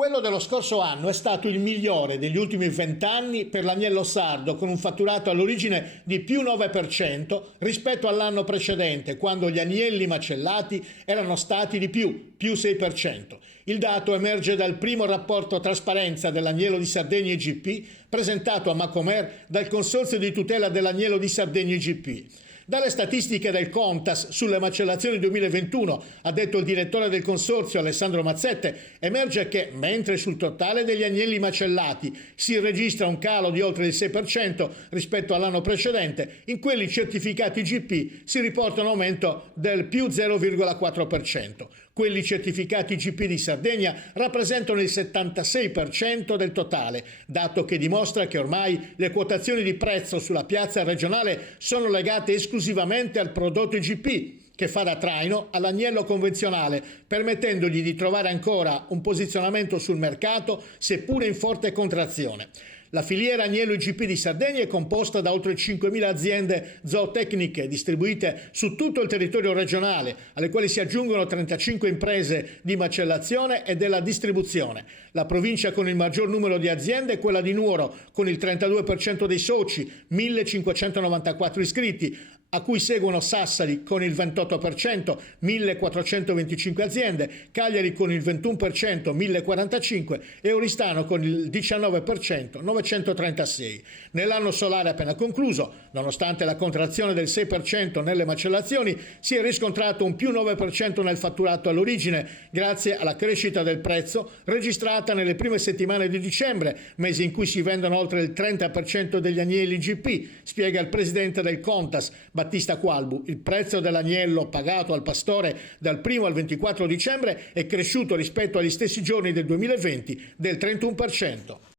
Quello dello scorso anno è stato il migliore degli ultimi 20 anni per l'agnello sardo, con un fatturato all'origine di più 9% rispetto all'anno precedente, quando gli agnelli macellati erano stati di più 6%. Il dato emerge dal primo rapporto trasparenza dell'agnello di Sardegna IGP presentato a Macomer dal Consorzio di tutela dell'agnello di Sardegna IGP. Dalle statistiche del Contas sulle macellazioni 2021, ha detto il direttore del consorzio Alessandro Mazzette, emerge che mentre sul totale degli agnelli macellati si registra un calo di oltre il 6% rispetto all'anno precedente, in quelli certificati IGP si riporta un aumento del più 0,4%. Quelli certificati IGP di Sardegna rappresentano il 76% del totale, dato che dimostra che ormai le quotazioni di prezzo sulla piazza regionale sono legate esclusivamente al prodotto IGP, che fa da traino all'agnello convenzionale, permettendogli di trovare ancora un posizionamento sul mercato, seppure in forte contrazione. La filiera agnello IGP di Sardegna è composta da oltre 5.000 aziende zootecniche distribuite su tutto il territorio regionale, alle quali si aggiungono 35 imprese di macellazione e della distribuzione. La provincia con il maggior numero di aziende è quella di Nuoro, con il 32% dei soci, 1.594 iscritti, a cui seguono Sassari con il 28%, 1.425 aziende, Cagliari con il 21%, 1.045 e Oristano con il 19%, 936. Nell'anno solare appena concluso, nonostante la contrazione del 6% nelle macellazioni, si è riscontrato un più 9% nel fatturato all'origine, grazie alla crescita del prezzo registrata nelle prime settimane di dicembre, mese in cui si vendono oltre il 30% degli agnelli IGP, spiega il presidente del Contas, Battista Qualbu. Il prezzo dell'agnello pagato al pastore dal 1 al 24 dicembre è cresciuto rispetto agli stessi giorni del 2020 del 31%.